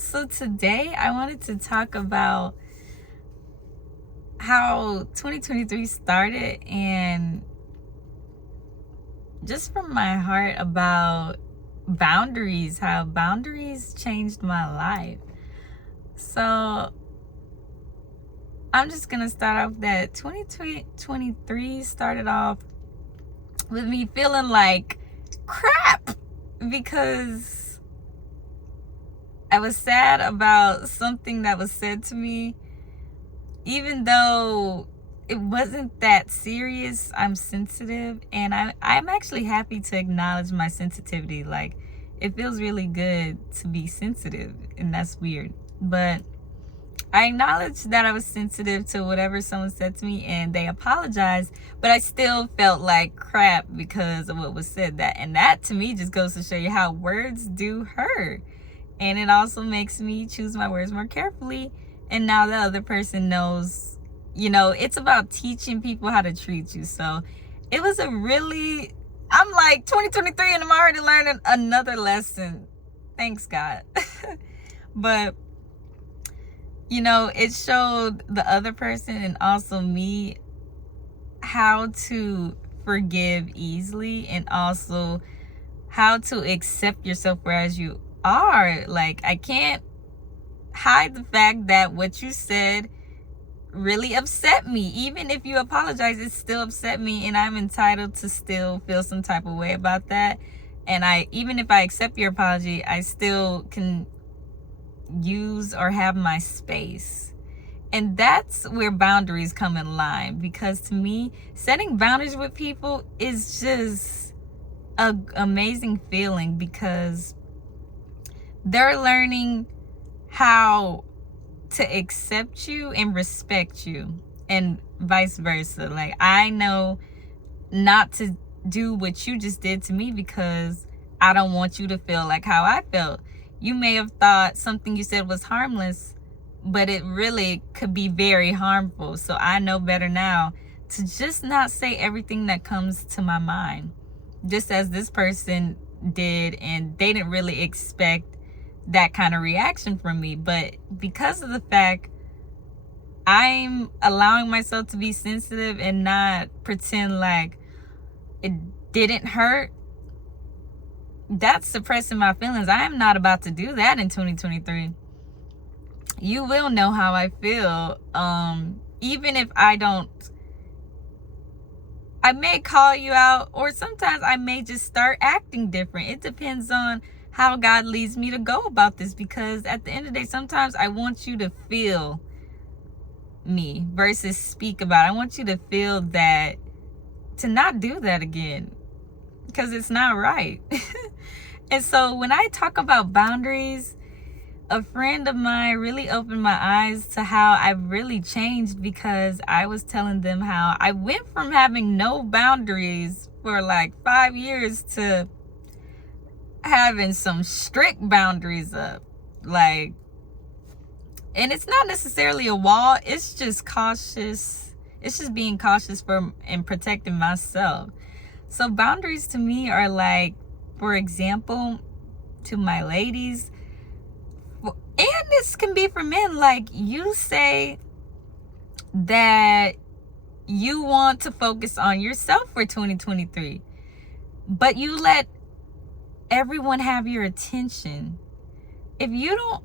So today I wanted to talk about how 2023 started and just from my heart about boundaries, how boundaries changed my life. So I'm just going to start off that 2023 started off with me feeling like crap because I was sad about something that was said to me. Even though it wasn't that serious, I'm sensitive, and I'm actually happy to acknowledge my sensitivity. Like, it feels really good to be sensitive, and that's weird. But I acknowledged that I was sensitive to whatever someone said to me, and they apologized, but I still felt like crap because of what was said. That to me just goes to show you how words do hurt. And it also makes me choose my words more carefully. And now the other person knows, it's about teaching people how to treat you. So it was I'm like 2023 and I'm already learning another lesson. Thanks, God. But, it showed the other person and also me how to forgive easily and also how to accept yourself whereas you are. Like, I can't hide the fact that what you said really upset me. Even if you apologize, it still upset me, and I'm entitled to still feel some type of way about that. And even if I accept your apology, I still can use or have my space. And that's where boundaries come in line, because to me, setting boundaries with people is just an amazing feeling, because they're learning how to accept you and respect you, and vice versa. Like, I know not to do what you just did to me because I don't want you to feel like how I felt. You may have thought something you said was harmless, but it really could be very harmful. So I know better now to just not say everything that comes to my mind, just as this person did, and they didn't really expect that kind of reaction from me. But because of the fact I'm allowing myself to be sensitive and not pretend like it didn't hurt, that's suppressing my feelings. I am not about to do that in 2023. You will know how I feel. Even if I may call you out, or sometimes I may just start acting different. It depends on how God leads me to go about this, because at the end of the day, sometimes I want you to feel me versus speak about it. I want you to feel that, to not do that again, because it's not right. And so when I talk about boundaries, a friend of mine really opened my eyes to how I've really changed, because I was telling them how I went from having no boundaries for like 5 years to having some strict boundaries up. Like, and it's not necessarily a wall, it's just cautious. It's just being cautious and protecting myself. So boundaries to me are like, for example, to my ladies, and this can be for men, like, you say that you want to focus on yourself for 2023, but you let everyone have your attention. If you don't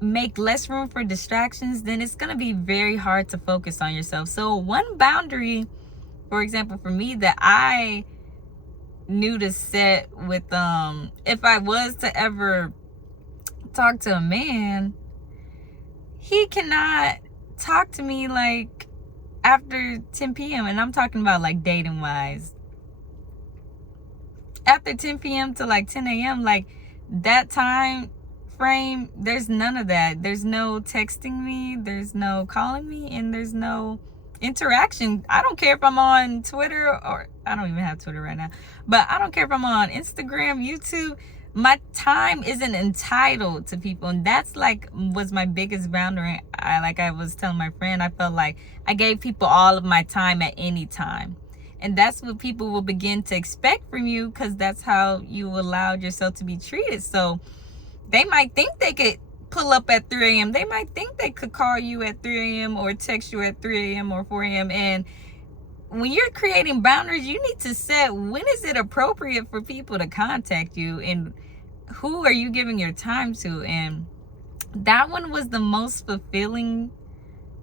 make less room for distractions, then it's going to be very hard to focus on yourself. So one boundary, for example, for me, that I knew to set with, if I was to ever talk to a man, he cannot talk to me like after 10 p.m. And I'm talking about like dating wise. After 10 p.m. to like 10 a.m., like that time frame, there's none of that. There's no texting me, there's no calling me, and there's no interaction. I don't care if I'm on Twitter, or I don't even have Twitter right now, but I don't care if I'm on Instagram, YouTube. My time isn't entitled to people, and that's like was my biggest boundary. I was telling my friend, I felt like I gave people all of my time at any time, and that's what people will begin to expect from you, because that's how you allowed yourself to be treated. So They might think they could pull up at 3 a.m. They might think they could call you at 3 a.m. or text you at 3 a.m. or 4 a.m. And when you're creating boundaries, you need to set when is it appropriate for people to contact you and who are you giving your time to. And that one was the most fulfilling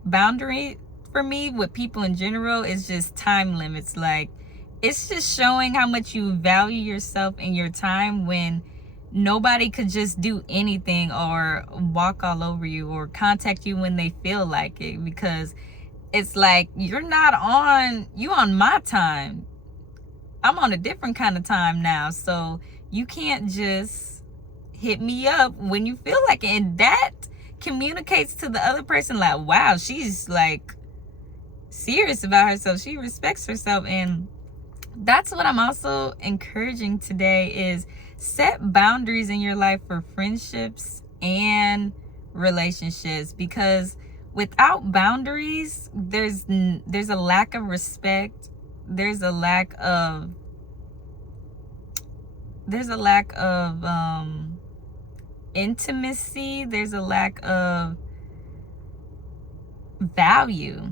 boundary for me with people in general, is just time limits. Like, it's just showing how much you value yourself and your time when nobody could just do anything or walk all over you or contact you when they feel like it, because it's like you on my time. I'm on a different kind of time now, so you can't just hit me up when you feel like it. And that communicates to the other person like, wow, she's like serious about herself, she respects herself. And that's what I'm also encouraging today, is set boundaries in your life for friendships and relationships, because without boundaries, there's a lack of respect, there's a lack of intimacy, there's a lack of value.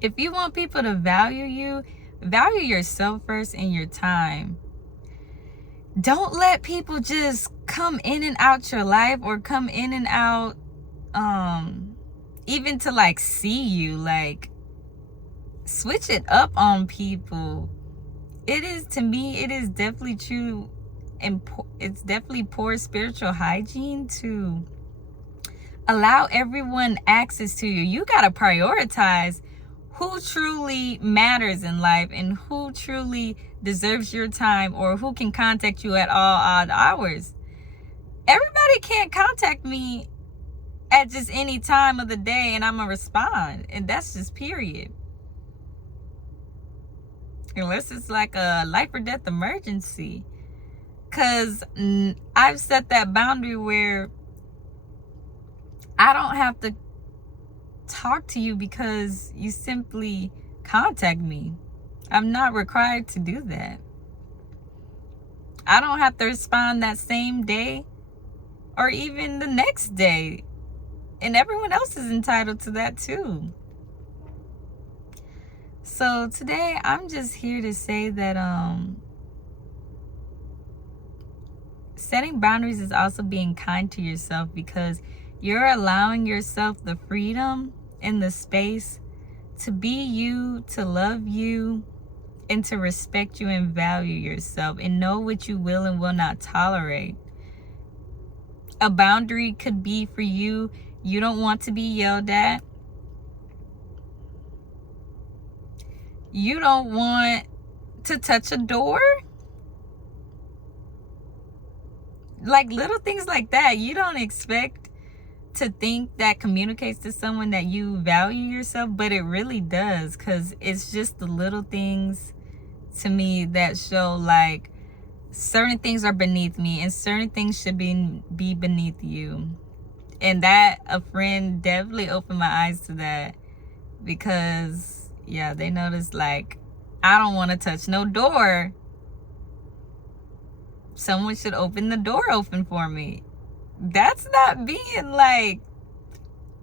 If you want people to value you, value yourself first and your time. Don't let people just come in and out your life, or come in and out even to like see you. Like, switch it up on people. It is, to me, it is definitely true, and it's definitely poor spiritual hygiene to allow everyone access to you. You got to prioritize who truly matters in life and who truly deserves your time, or who can contact you at all odd hours. Everybody can't contact me at just any time of the day and I'm gonna respond, and that's just period. Unless it's like a life or death emergency. Because I've set that boundary where I don't have to talk to you because you simply contact me. I'm not required to do that. I don't have to respond that same day or even the next day. And everyone else is entitled to that too. So today I'm just here to say that setting boundaries is also being kind to yourself, because you're allowing yourself the freedom and the space to be you, to love you, and to respect you and value yourself, and know what you will and will not tolerate. A boundary could be for you, you don't want to be yelled at. You don't want to touch a door. Like, little things like that. You don't expect to think that communicates to someone that you value yourself, but it really does, because it's just the little things to me that show like certain things are beneath me and certain things should be beneath you. And that, a friend definitely opened my eyes to that, because yeah, they noticed like, I don't want to touch no door. Someone should open the door open for me. That's not being like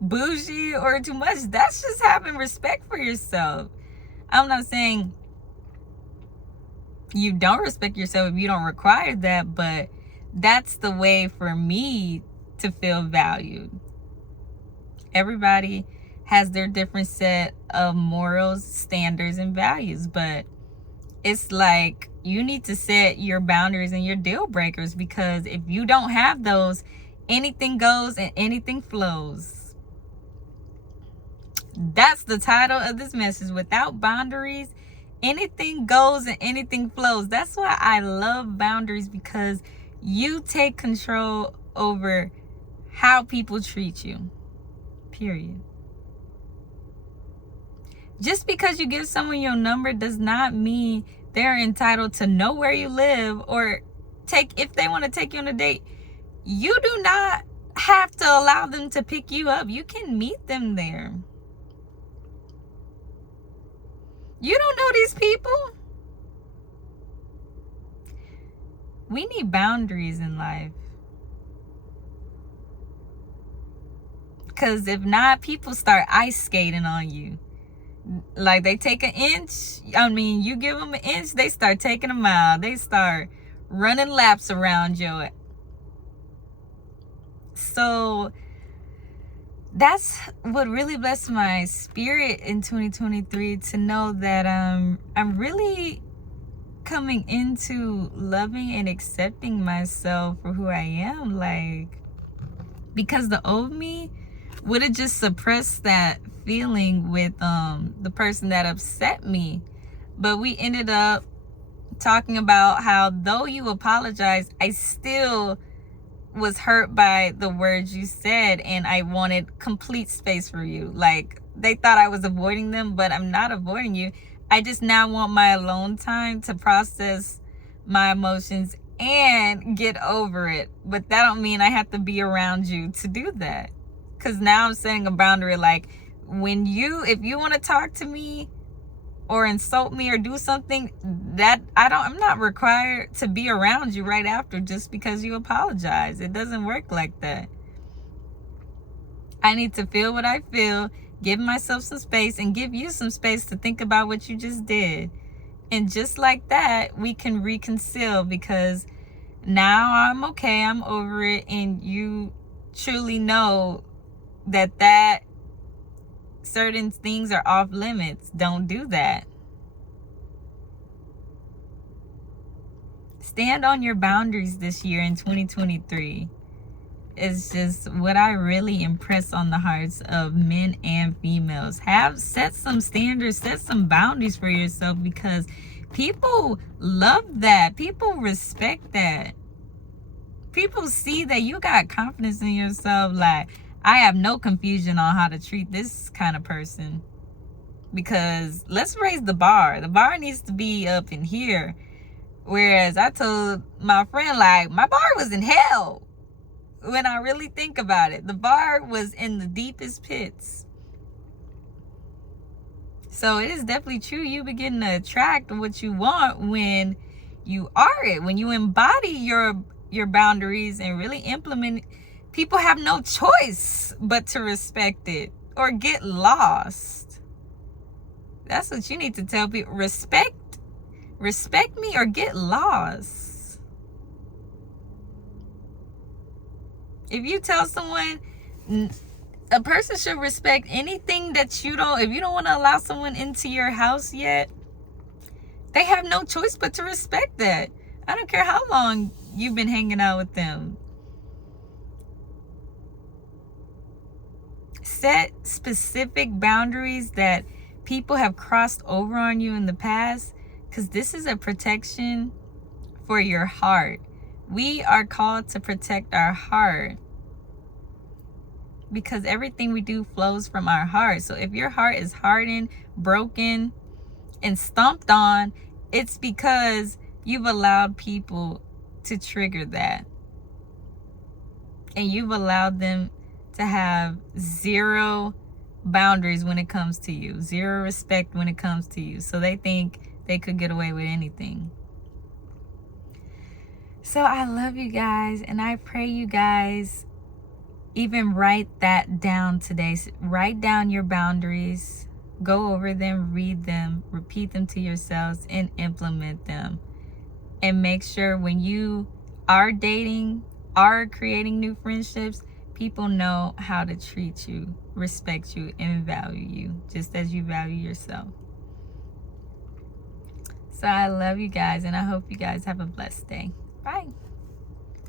bougie or too much. That's just having respect for yourself. I'm not saying you don't respect yourself if you don't require that, but that's the way for me to feel valued. Everybody has their different set of morals, standards, and values, but it's like you need to set your boundaries and your deal breakers, because if you don't have those, anything goes and anything flows. That's the title of this message. Without boundaries, anything goes and anything flows. That's why I love boundaries, because you take control over how people treat you. Period. Just because you give someone your number does not mean they're entitled to know where you live, or if they want to take you on a date. You do not have to allow them to pick you up. You can meet them there. You don't know these people. We need boundaries in life. Because if not, people start ice skating on you. Like, they take an inch. I mean, you give them an inch, they start taking a mile. They start running laps around you. So that's what really blessed my spirit in 2023, to know that I'm really coming into loving and accepting myself for who I am. Like, because the old me would have just suppressed that feeling with the person that upset me. But we ended up talking about how, though you apologized, I still was hurt by the words you said, and I wanted complete space for you. Like, they thought I was avoiding them, but I'm not avoiding you. I just now want my alone time to process my emotions and get over it. But that don't mean I have to be around you to do that. Because now I'm setting a boundary. Like, if you want to talk to me or insult me or do something, that I'm not required to be around you right after just because you apologize. It doesn't work like that. I need to feel what I feel, give myself some space, and give you some space to think about what you just did. And just like that, we can reconcile, because now I'm okay, I'm over it, and you truly know that certain things are off limits. Don't do that. Stand on your boundaries this year in 2023. It's just what I really impress on the hearts of men and females. Set some standards, set some boundaries for yourself, because people love that. People respect that. People see that you got confidence in yourself. Like, I have no confusion on how to treat this kind of person, because let's raise the bar. The bar needs to be up in here. Whereas I told my friend, like, my bar was in hell. When I really think about it, the bar was in the deepest pits. So it is definitely true. You begin to attract what you want when you are it. When you embody your boundaries and really implement it, people have no choice but to respect it or get lost. That's what you need to tell people. Respect me or get lost. If you tell someone a person should respect anything that if you don't want to allow someone into your house yet, they have no choice but to respect that. I don't care how long you've been hanging out with them. Set specific boundaries that people have crossed over on you in the past, because this is a protection for your heart. We are called to protect our heart, because everything we do flows from our heart. So if your heart is hardened, broken, and stomped on, it's because you've allowed people to trigger that. And you've allowed them to have zero boundaries when it comes to you, zero respect when it comes to you. So they think they could get away with anything. So I love you guys, and I pray you guys even write that down today. Write down your boundaries, go over them, read them, repeat them to yourselves, and implement them. And make sure when you are dating, are creating new friendships, people know how to treat you, respect you, and value you, just as you value yourself. So I love you guys, and I hope you guys have a blessed day. Bye.